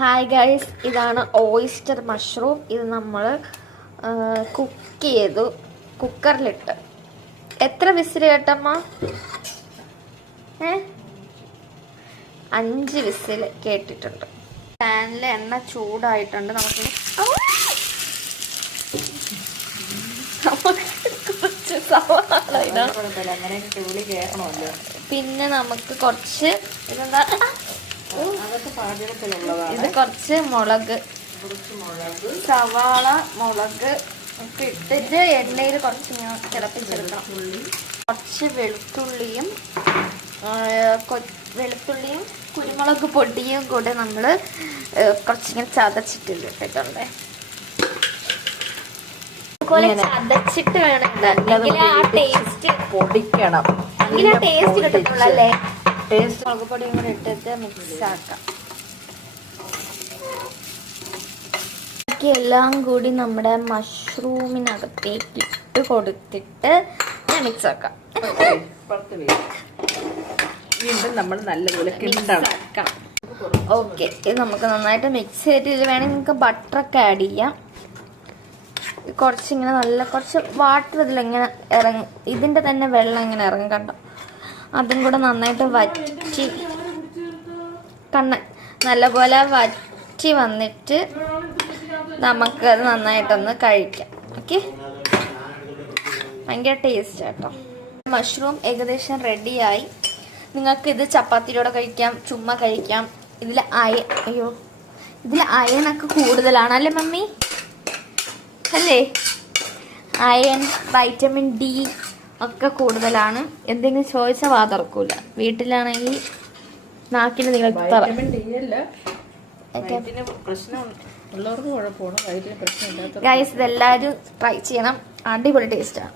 Hi guys, ഇതാണ് oyster mushroom. ഇത് നമ്മൾ കുക്ക് ചെയ്തു, കുക്കറിലിട്ട്. എത്ര വിസിൽ കേട്ടമ്മ? 5 വിസിൽ കേട്ടിട്ടുണ്ട്. പാനിൽ എണ്ണ ചൂടായിട്ടുണ്ട്. നമുക്ക് കുറച്ച് സവാള ഇടാം. പിന്നെ നമുക്ക് കുറച്ച് ഇതെന്താ, ഇത് കുറച്ച് മുളക്, സവാള, മുളക് ഒക്കെ ഇട്ടിട്ട് എണ്ണയിൽ കുറച്ച് ഞാൻ തിളപ്പിച്ചെടുക്കണം. കുറച്ച് വെളുത്തുള്ളിയും കുരുമുളക് പൊടിയും കൂടെ നമ്മൾ കുറച്ചിങ്ങനെ ചതച്ചിട്ടിട്ടുണ്ട്. അതുപോലെ ചതച്ചിട്ട് വേണം, ടേസ്റ്റ് പൊടിക്കണം, ടേസ്റ്റ് കിട്ടുന്നുള്ളൂ അല്ലേ? ടേസ്റ്റ് മുളക് പൊടിയും കൂടെ ഇട്ടിട്ട് മിക്സ് ആക്കാം. എല്ലാം കൂടി നമ്മുടെ മഷ്റൂമിനകത്തേക്ക് ഇട്ട് കൊടുത്തിട്ട് മിക്സ് ആക്കാം. വീണ്ടും നമ്മൾ നല്ലപോലെ കിണ്ടണം. ഓക്കെ, ഇത് നമുക്ക് നന്നായിട്ട് മിക്സ് ചെയ്തിട്ട് ഇതിൽ വേണമെങ്കിൽ നിങ്ങൾക്ക് ബട്ടറൊക്കെ ആഡ് ചെയ്യാം. കുറച്ചിങ്ങനെ കുറച്ച് വാട്ടർ ഇതിലിങ്ങനെ ഇറങ്ങി, ഇതിൻ്റെ തന്നെ വെള്ളം ഇങ്ങനെ ഇറങ്ങി കണ്ടോ. അതും കൂടെ നന്നായിട്ട് വറ്റി നല്ലപോലെ വറ്റി വന്നിട്ട് നമുക്കത് നന്നായിട്ടൊന്ന് കഴിക്കാം. ഓക്കെ, ഭയങ്കര ടേസ്റ്റ് കേട്ടോ. മഷ്റൂം ഏകദേശം റെഡിയായി. നിങ്ങൾക്ക് ഇത് ചപ്പാത്തിയോടെ കഴിക്കാം, ചുമ്മാ കഴിക്കാം. ഇതിൽ അയണൊക്കെ കൂടുതലാണ് അല്ലേ മമ്മി? അല്ലേ? അയൺ, വൈറ്റമിൻ ഡി ഒക്കെ കൂടുതലാണ്. എന്തെങ്കിലും ചോദിച്ചാൽ വാതറക്കൂല. വീട്ടിലാണെങ്കിൽ നാക്കിന് നിങ്ങൾ ഗൈസ്, ഇതെല്ലാവരും ട്രൈ ചെയ്യണം. അടിപൊളി ടേസ്റ്റാണ്.